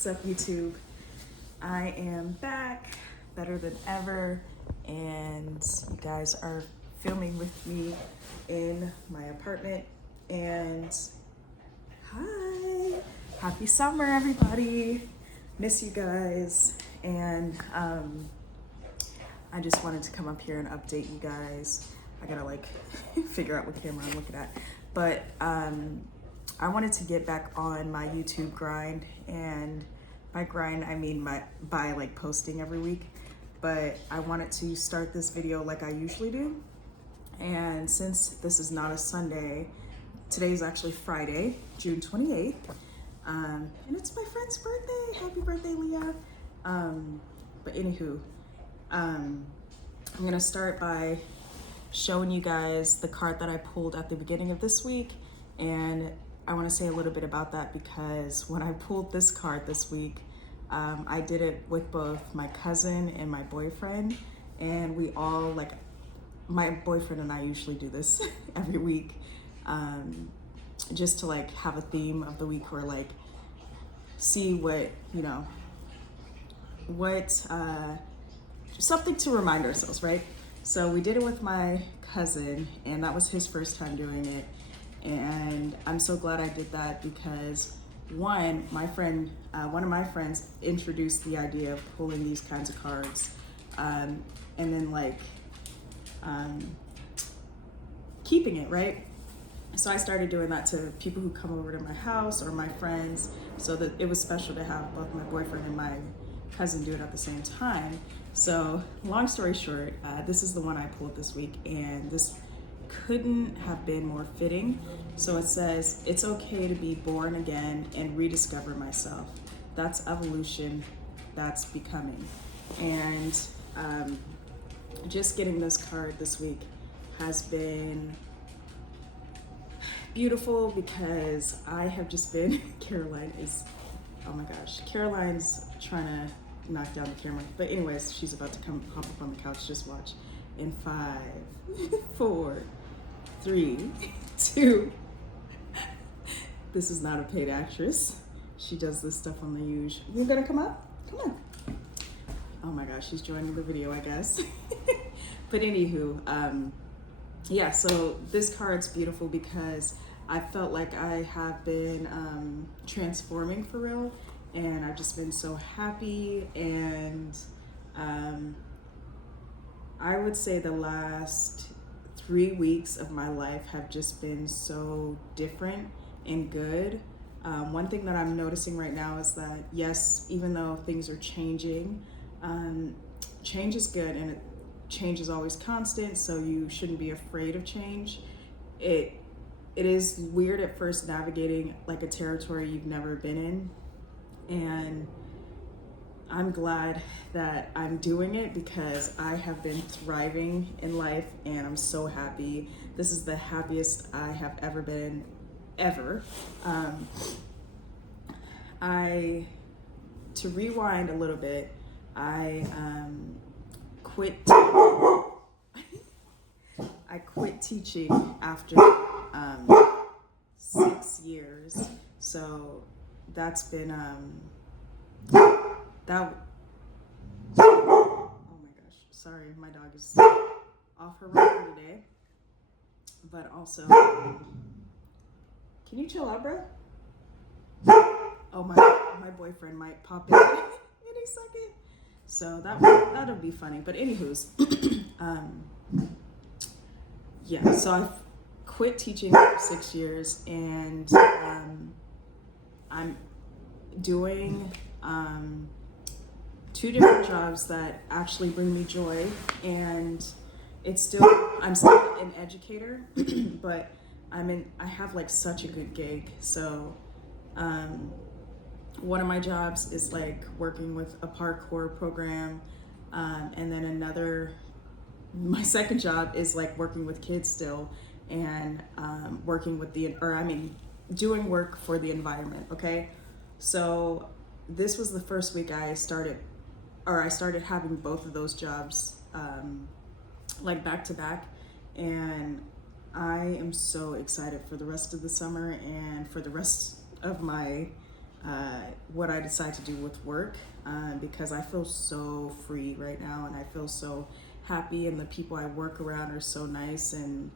What's up, YouTube? I am back, better than ever, and you guys are filming with me in my apartment. And hi, happy summer, everybody. Miss you guys. And I just wanted to come up here and update you guys. I gotta figure out what camera I'm looking at, but I wanted to get back on my YouTube grind, and by grind I mean by posting every week. But I wanted to start this video like I usually do, and since this is not a Sunday, today's actually Friday, June 28th, and it's my friend's birthday. Happy birthday, Leah. But anywho, I'm gonna start by showing you guys the card that I pulled at the beginning of this week, and I want to say a little bit about that because when I pulled this card this week, I did it with both my cousin and my boyfriend, and we all my boyfriend and I usually do this every week, just to have a theme of the week, or see what something to remind ourselves, right? So we did it with my cousin, and that was his first time doing it. And I'm so glad I did that because one of my friends introduced the idea of pulling these kinds of cards, and then keeping it, right? So I started doing that to people who come over to my house or my friends, so that it was special to have both my boyfriend and my cousin do it at the same time. So long story short, this is the one I pulled this week, and this couldn't have been more fitting. So it says, it's okay to be born again and rediscover myself. That's evolution, that's becoming. And just getting this card this week has been beautiful because I have just been, oh my gosh, Caroline's trying to knock down the camera. But anyways, she's about to hop up on the couch, just watch. In 5, 4, 3, 2. This is not a paid actress. She does this stuff on the usual. You're gonna come up? Come on. Oh my gosh, she's joining the video, I guess. But anywho, yeah, so this card's beautiful because I felt like I have been transforming for real, and I've just been so happy. And I would say the last 3 weeks of my life have just been so different and good. One thing that I'm noticing right now is that, yes, even though things are changing, change is good, and change is always constant, so you shouldn't be afraid of change. It is weird at first navigating a territory you've never been in, and I'm glad that I'm doing it because I have been thriving in life, and I'm so happy. This is the happiest I have ever been, ever. To rewind a little bit, I quit teaching after 6 years. So that's been that. Oh my gosh, sorry, my dog is off her rocker today. But also, can you chill out, bro? Oh, my boyfriend might pop in any second, so that'll be funny. But anywho's, yeah. So I quit teaching for 6 years, and I'm doing 2 different jobs that actually bring me joy, and I'm still an educator, but I have such a good gig. So one of my jobs is working with a parkour program, and then my second job is working with kids still, and working with doing work for the environment. Okay, so this was the first week I started having both of those jobs back to back, and I am so excited for the rest of the summer and for the rest of my what I decide to do with work, because I feel so free right now, and I feel so happy, and the people I work around are so nice, and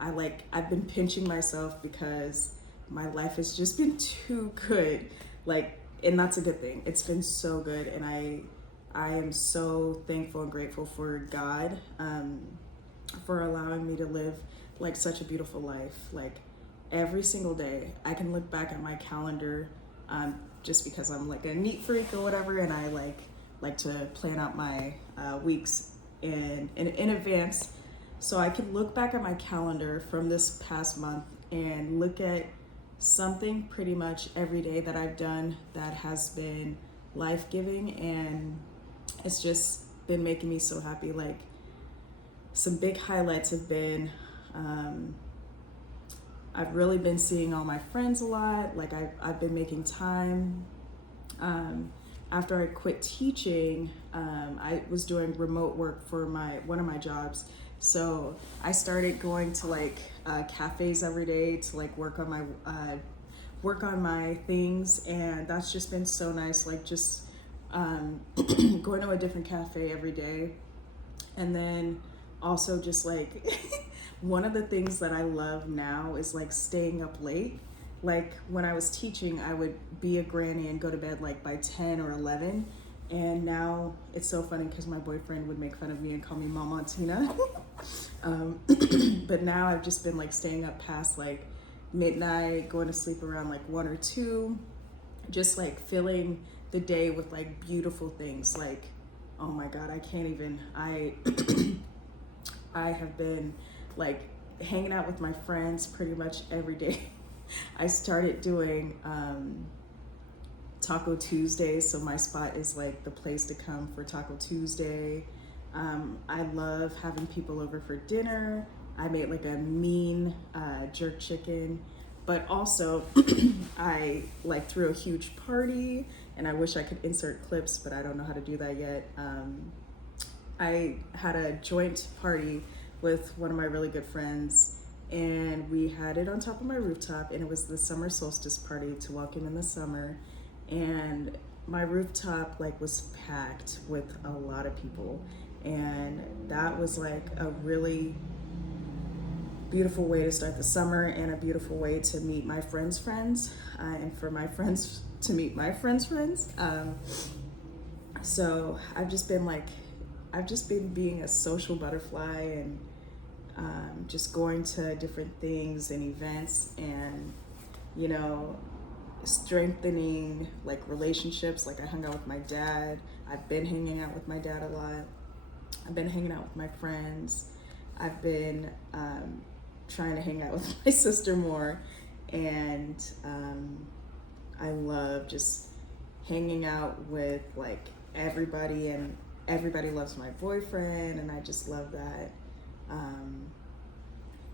I've been pinching myself because my life has just been too good. Like, and that's a good thing. It's been so good, and I am so thankful and grateful for God, for allowing me to live like such a beautiful life. Like, every single day I can look back at my calendar, just because I'm like a neat freak or whatever, and I like to plan out my weeks in advance. So I can look back at my calendar from this past month and look at something pretty much every day that I've done that has been life-giving, and it's just been making me so happy. Like, some big highlights have been, I've really been seeing all my friends a lot. Like, I've been making time. After I quit teaching, I was doing remote work for one of my jobs. So I started going to like cafes every day to like work on my things, and that's just been so nice. Like, just going to a different cafe every day, and then also just like one of the things that I love now is like staying up late. Like, when I was teaching, I would be a granny and go to bed like by 10 or 11. And now it's so funny because my boyfriend would make fun of me and call me Mama Tina. But now I've just been like staying up past like midnight, going to sleep around like 1 or 2, just like filling the day with like beautiful things. Like, oh my God, I can't even, I have been like hanging out with my friends pretty much every day. I started doing Taco Tuesdays, so my spot is like the place to come for Taco Tuesday. I love having people over for dinner. I made like a mean jerk chicken, but also I like threw a huge party, and I wish I could insert clips, but I don't know how to do that yet. I had a joint party with one of my really good friends, and we had it on top of my rooftop, and it was the summer solstice party to welcome in the summer. And my rooftop like was packed with a lot of people, and that was like a really beautiful way to start the summer, and a beautiful way to meet my friends' friends, and for my friends to meet my friends' friends. So I've just been being a social butterfly, and just going to different things and events, and strengthening like relationships. Like, I hung out with my dad. I've been hanging out with my dad a lot. I've been hanging out with my friends. I've been trying to hang out with my sister more, and I love just hanging out with like everybody, and everybody loves my boyfriend, and I just love that,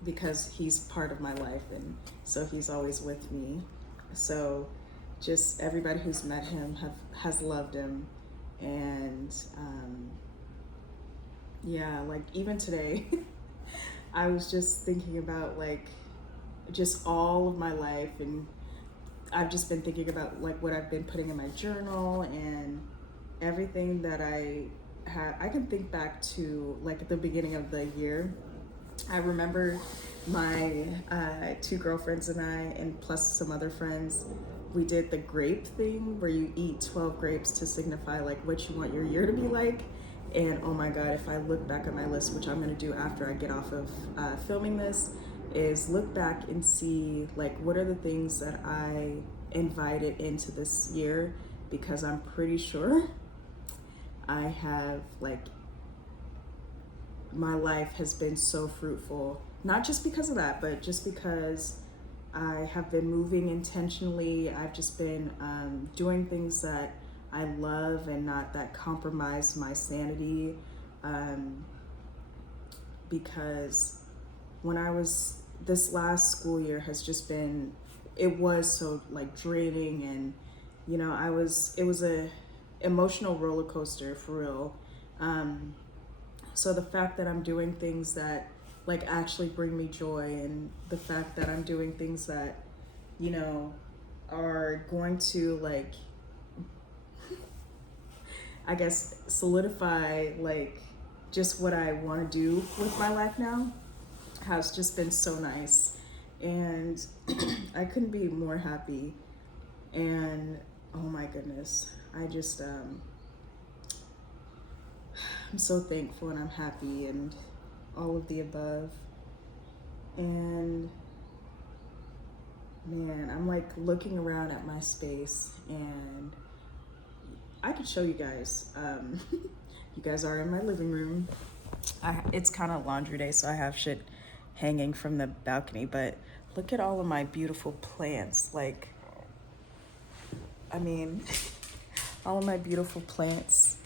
because he's part of my life, and so he's always with me. So just everybody who's met him has loved him, and yeah, like even today I was just thinking about like just all of my life, and I've just been thinking about like what I've been putting in my journal, and everything that I can think back to like at the beginning of the year. I remember my 2 girlfriends and I, and plus some other friends, we did the grape thing where you eat 12 grapes to signify like what you want your year to be like. And oh my God, if I look back at my list, which I'm gonna do after I get off of filming this, is look back and see like what are the things that I invited into this year, because I'm pretty sure I have like, my life has been so fruitful, not just because of that, but just because I have been moving intentionally. I've just been doing things that I love and not that compromise my sanity, because when I was, this last school year has just been, it was so like draining, and it was a emotional roller coaster for real. So the fact that I'm doing things that like actually bring me joy, and the fact that I'm doing things that are going to like, I guess, solidify like just what I want to do with my life now has just been so nice. And I couldn't be more happy. And oh my goodness, I'm so thankful and I'm happy and all of the above. And man, I'm like looking around at my space and I could show you guys. You guys are in my living room. It's kind of laundry day, so I have shit hanging from the balcony, but look at all of my beautiful plants. Like, I mean, all of my beautiful plants.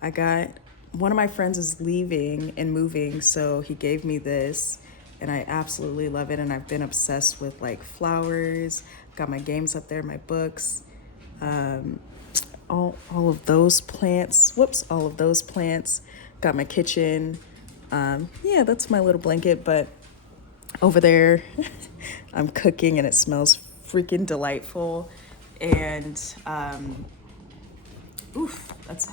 I got, one of my friends is leaving and moving, so he gave me this and I absolutely love it. And I've been obsessed with like flowers, got my games up there, my books, all of those plants. Whoops, all of those plants. Got my kitchen. Yeah, that's my little blanket, but over there, I'm cooking and it smells freaking delightful. And oof, that's